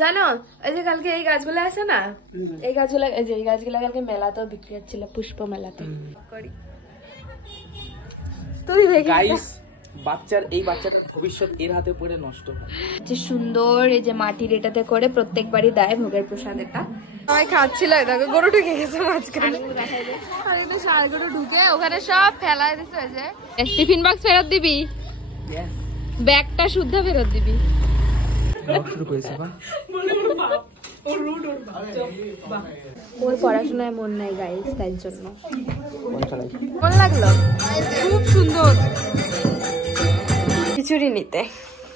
জানো এই যে কালকে এই গাছগুলো আছে না, এই গাছগুলো কালকে মেলাতেও বিক্রি হচ্ছিল, পুষ্প মেলাতে। তুই গাইস বাচ্চাটার ভবিষ্যৎ এর হাতে পড়ে নষ্ট হয়। যে সুন্দর এই যে মাটির এটাতে করে প্রত্যেকবারই দেয় ভোগের প্রসাদ। এটা সবাই খাচ্ছিল, দেখো গরু ঢুকে গেছে মাঝখানে, ষাঁড় গরু ঢুকে ওখানে সব ফেলায় দিছে। যে টিফিন বক্স ফেরত দিবি, ব্যাগটা শুদ্ধ ফেরত দিবি। ওর পড়াশোনায় মন নাই গাইস, তাই জন্য। কেমন লাগলো? খুব সুন্দর খিচুড়ি নিতে।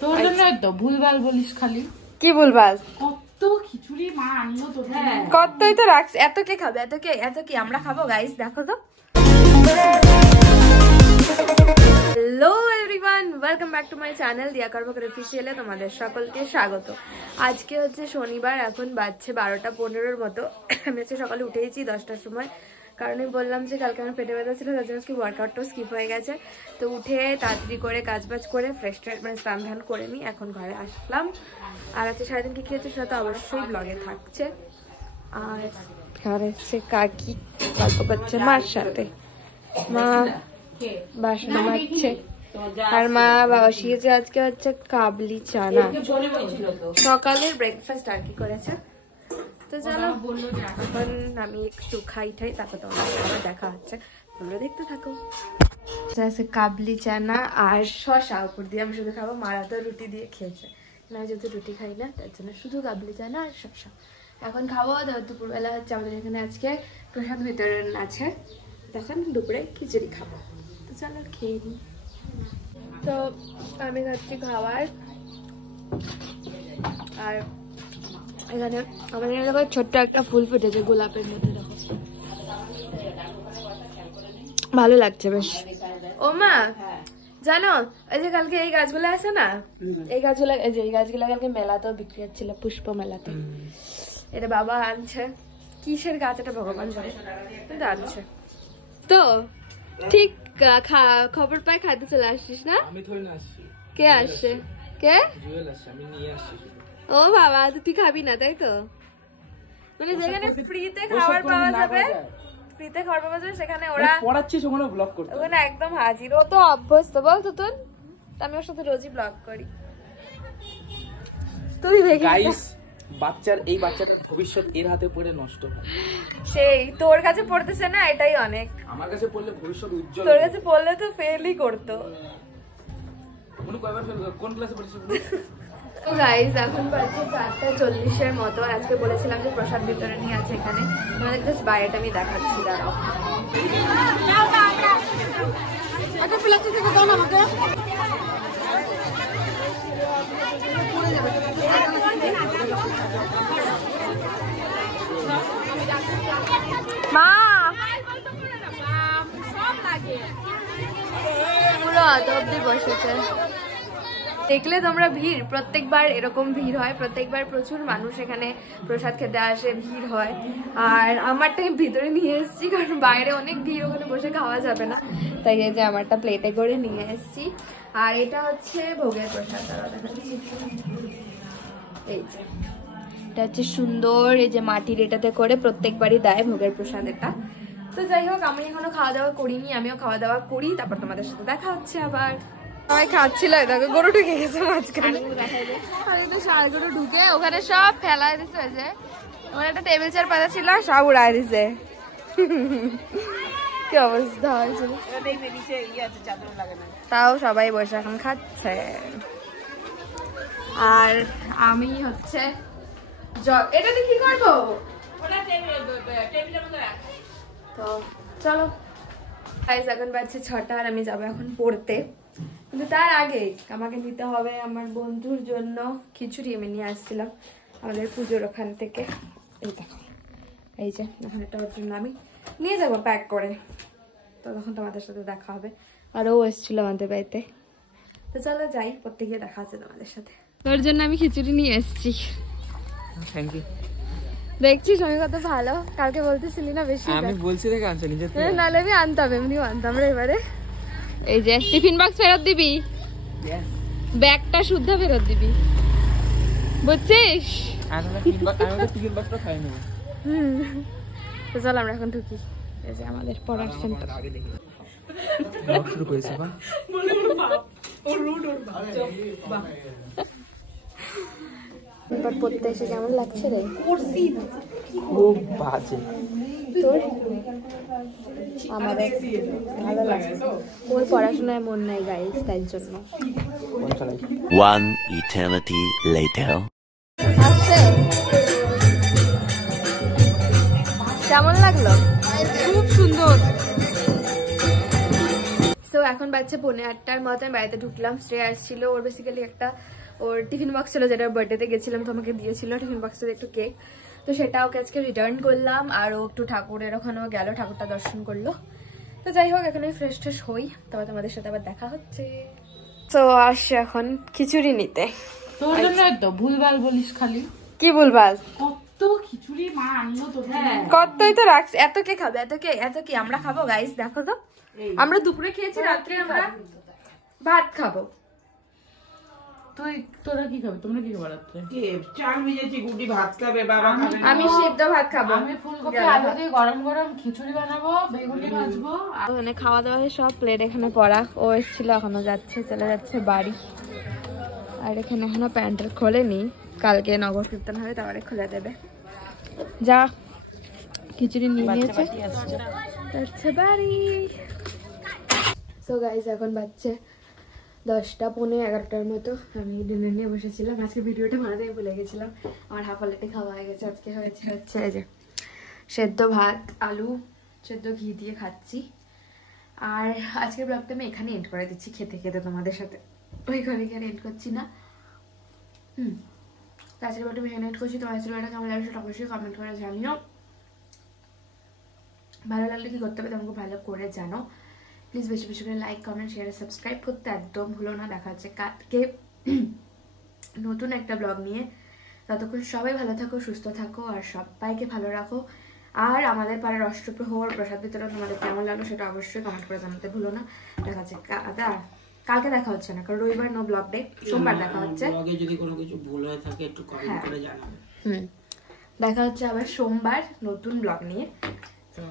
তোর জন্য তো ভুলভাল বলিস খালি। কি ভুলভাল? কত খিচুড়ি মা আনলো তো। কতই তো রাখছি। এত কে খাবে? এত কি আমরা খাবো গাইস? দেখো তো। Hello everyone, welcome back to my channel দিয়া কর্মকার অফিসিয়ালে তোমাদের সকলকে স্বাগত। আজকে হচ্ছে শনিবার, এখন বাজছে 12:15 মতো। আমি হচ্ছে সকালে উঠেইছি 10টার সময়, কারণ আমি বললাম যে কালকে আমার পেটে ব্যথা ছিল, তার জন্য আজকে ওয়ার্কআউটটাও স্কিপ হয়ে গেছে। তো উঠে তাড়াতাড়ি করে কাজবাজ করে ফ্রেশ মানে স্নান ধান করে নিই, এখন ঘরে আসলাম। আর হচ্ছে সারাদিন কি হচ্ছে সেটা তো অবশ্যই ব্লগে থাকছে। আর ঘরে এসছে কাকি গল্প করছে মার সাথে, মা বাসন মাজছে, আর মা বাবা শিখেছে আজকে হচ্ছে কাবলি চানা, সকালের ব্রেকফাস্ট আর কি করেছে। তো চলো এখন আমি একটু খাই তারপর তোমার দেখা হচ্ছে, তোমরা দেখতে থাকো। কাবলি চানা আর শসা উপর দিয়ে আমি শুধু খাবো, মারা তো রুটি দিয়ে খেয়েছে, না যেহেতু রুটি খাই না তার জন্য শুধু কাবলি চানা আর শসা এখন খাবো। দুপুরবেলা হচ্ছে আমাদের এখানে আজকে প্রসাদ বিতরণ আছে, তখন দুপুরে খিচুড়ি খাবো। তো চলো খেয়ে নিই। তো আমি খাচ্ছি খাবার, আর এখানে আমাদের এলাকায় ছোট্ট একটা ফুল ফুটেছে গোলাপের মধ্যে, দেখো ভালো লাগছে বেশ। ও মা জানো এই যে কালকে এই গাছগুলো আছে না, এই গাছগুলো কালকে মেলাতেও বিক্রি হচ্ছিল, পুষ্প মেলাতে। এটা বাবা আনছে, কিসের গাছ এটা ভগবান জানে, কিন্তু আনছে। তো ঠিক খবর পাই খাইতে চলে আসছিস না? আমি থই না আসছি। কে আসছে? কে? জুয়েল আসছে, আমি নিয়ে আসছি। ও বাবা, তুই খাবি না তাই তো? মানে যেখানে ফ্রিতে খাবার পাওয়া যাবে, সেখানে ওরা পড়াচ্ছিস, ওখানে ব্লগ করতে, ওখানে একদম হাজির। ও তো অভ্যস্ত, বল তো তোর, আমি ওর সাথে রোজই ব্লগ করি। তুই দেখি গাইস বাচ্চাটার ভবিষ্যৎ এর হাতে পড়ে নষ্ট হয়। সেই তোর কাছে পড়তেছে না, এটাই অনেক। আমার কাছে পড়লে ভবিষ্যৎ উজ্জ্বল, তোর কাছে পড়লে তো ফেলই করতো। কোন ক্লাসে পড়ছিস? তো গাইস এখন বাজে 4:40 মতো। আজকে বলেছিলাম যে প্রসাদ বিতরণী আছে এখানে, তোমাদের জাস্ট বাইরেটা আমি দেখাচ্ছি, দাঁড়াও। মা পুরো অত অব্দি বসেছে। দেখলে তোমরা ভিড়, প্রত্যেকবার এরকম ভিড় হয়, প্রত্যেকবার প্রচুর মানুষ এখানে প্রসাদ খেতে আসে, ভিড় হয়। আর আমারটা ভিতরে নিয়ে এসেছি, কারণ বাইরে অনেক ভিড়, ওখানে বসে খাওয়া যাবে না, তাই এই যে আমারটা প্লেটে করে নিয়ে এসেছি। আর এটা হচ্ছে ভোগের প্রসাদ, এই যে এটা হচ্ছে সুন্দর এই যে মাটির এটাতে করে প্রত্যেকবারই দেয় ভোগের প্রসাদ এটা। তো যাই হোক, আমি এখনো খাওয়া দাওয়া করিনি, আমিও খাওয়া দাওয়া করি, তারপর তোমাদের সাথে দেখা হচ্ছে আবার। সবাই খাচ্ছিল, দেখো গরু ঢুকে গেছে মাঝখানে, ষাঁড় গরু ঢুকে ওখানে সব ফেলায় দিছে। যে আমার একটা টেবিল চেয়ার পাতা ছিল, সব উড়াই দিছে। কি অবস্থা হয়েছে, তাও সবাই বসে এখন খাচ্ছে। আর আমি হচ্ছে এটাতে কি করবো, তো চলো এখন বাজছে 6টা, আর আমি যাবো এখন পড়তে। কিন্তু তার আগে আমাকে নিতে হবে আমার বন্ধুর জন্য খিচুড়ি, আমি নিয়ে আসছিলাম আমাদের পুজোর ওখান থেকে। এই দেখো, এই যে এখন এটা ওর জন্য আমি নিয়ে যাবো প্যাক করে, তো তখন তোমাদের সাথে দেখা হবে। আর ও এসেছিল আমাদের বাড়িতে, তো চলো যাই, পড়তে গিয়ে দেখা আছে তোমাদের সাথে। তোর জন্য আমি খিচুড়ি নিয়ে এসেছি। Thank you. দেখছিস আমি কত ভালো, কালকে বলতেছিলি না বেশি, আমি বলছি দেখে আনছো নিজে থেকে, নালে আমি আনতাম, এমনিও আনতাম রে এবারে। এই যে টিফিন বক্স ফেরত দিবি, ব্যাগটা শুদ্ধ ফেরত দিবি। বুঝছিস? আমি টিফিন বক্সটা খাই নেবো। তো চল আমরা এখন ঢুকি। এই যে আমাদের পড়ার সেন্টার। শুরু করেছে বা এবার পড়তে এসে কেমন লাগছে রে? খুব বাজে। তোর? আমাদের ভালো লাগছে। ওর পড়াশোনায় মন নাই গাইস, তাই জন্য। One eternity later. আসছে? কেমন লাগলো? খুব সুন্দর। তো এখন বাজছে 8:45 মতো, আমি বাড়িতে ঢুকলাম। শ্রেয়া আসছিল, ওর বেসিক্যালি একটা ওর টিফিন বক্স ছিল যেটা বার্থডেতে গেছিলাম, তোমাকে দিয়েছিল টিফিন বক্সে একটু কেক। তো সেটা ওকে আজকে রিটার্ন করলাম, আর ও একটু ঠাকুরের ওখানেও গেল, ঠাকুরটা দর্শন করলো। তো যাই হোক, এখন ফ্রেশ ট্রেশ হই, তবে তোমাদের সাথে আবার দেখা হচ্ছে। তো আসছে এখন খিচুড়ি নিতে। তোর জন্য তো ভুলভাল বলিস খালি। কি বলবাল? কত খিচুড়ি মা আনলো তোর জন্য। কতই তো রাখছি। এত কে খাবে? এত কি আমরা খাবো গাইস? দেখো তো, আমরা দুপুরে খেয়েছি, রাত্রে আমরা ভাত খাবো। তোরা কি খাবে? তোমরা কি খাবে রাত্রে? চাল ভিজেছি, গুটি ভাত খাবে, বাবা খাবে না। আমি সিদ্ধ ভাত খাবো। আমি ফুলকপি আলু দিয়ে গরম গরম খিচুড়ি বানাবো, বেগুনি ভাজবো। ওখানে খাওয়া দাওয়া সব প্লেট এখানে পড়া। ও এসেছিল, এখনো যাচ্ছে, চলে যাচ্ছে বাড়ি। আর এখানে এখনো প্যান্টের খোলেনি, কালকে নগর কীর্তন হবে, তারপরে খুলে দেবে। যা খিচুড়ি নিয়ে নিয়েছে, যাচ্ছে বাড়ি। সো গাইস, এখন বাজছে 10টা 11:15 মতো। আমি ডিনার নিয়ে বসেছিলাম। আজকে ভিডিওটা বানাতে আমি ভুলে গেছিলাম। আমার হাফ আলাটি খাওয়া হয়ে গেছে। আজকে হচ্ছে এই যে সেদ্ধ ভাত, আলু সেদ্ধ, ঘি দিয়ে খাচ্ছি। আর আজকের ব্লগটা আমি এখানে এন্ড করে দিচ্ছি, খেতে খেতে তোমাদের সাথে। ওইখানে এন্ড করছি না। আজকের ব্লগটা আমি এখানে এন্ড করছি। তোমার আজকের ব্লগটা কেমন লাগছে সেটা অবশ্যই কমেন্ট করে জানিও। ভালো লাগলে কি করতে হবে তোমাকে ভালো করে জানো। প্লিজ বেশি বেশি করে লাইক, কমেন্ট, শেয়ার, সাবস্ক্রাইব করতে একদম ভুলো না। দেখা হচ্ছে কালকে নতুন একটা ব্লগ নিয়ে। ততক্ষণ সবাই ভালো থাকো, সুস্থ থাকো, আর সবাইকে ভালো রাখো। আর আমাদের পাড়ার অষ্টপ্রহর প্রসাদ বিতরণ তোমাদের কেমন লাগলো সেটা অবশ্যই কমেন্ট করে জানাতে ভুলো না। দেখা হচ্ছে কালকে দেখা হচ্ছে না, কারণ রবিবার নো ব্লগ ডে, সোমবার দেখা হচ্ছে। ব্লগে যদি কোনো কিছু ভুল হয়ে থাকে একটু কমেন্ট করে জানাবেন। দেখা হচ্ছে আবার সোমবার নতুন ব্লগ নিয়ে। তো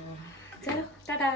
চলো, টাটা।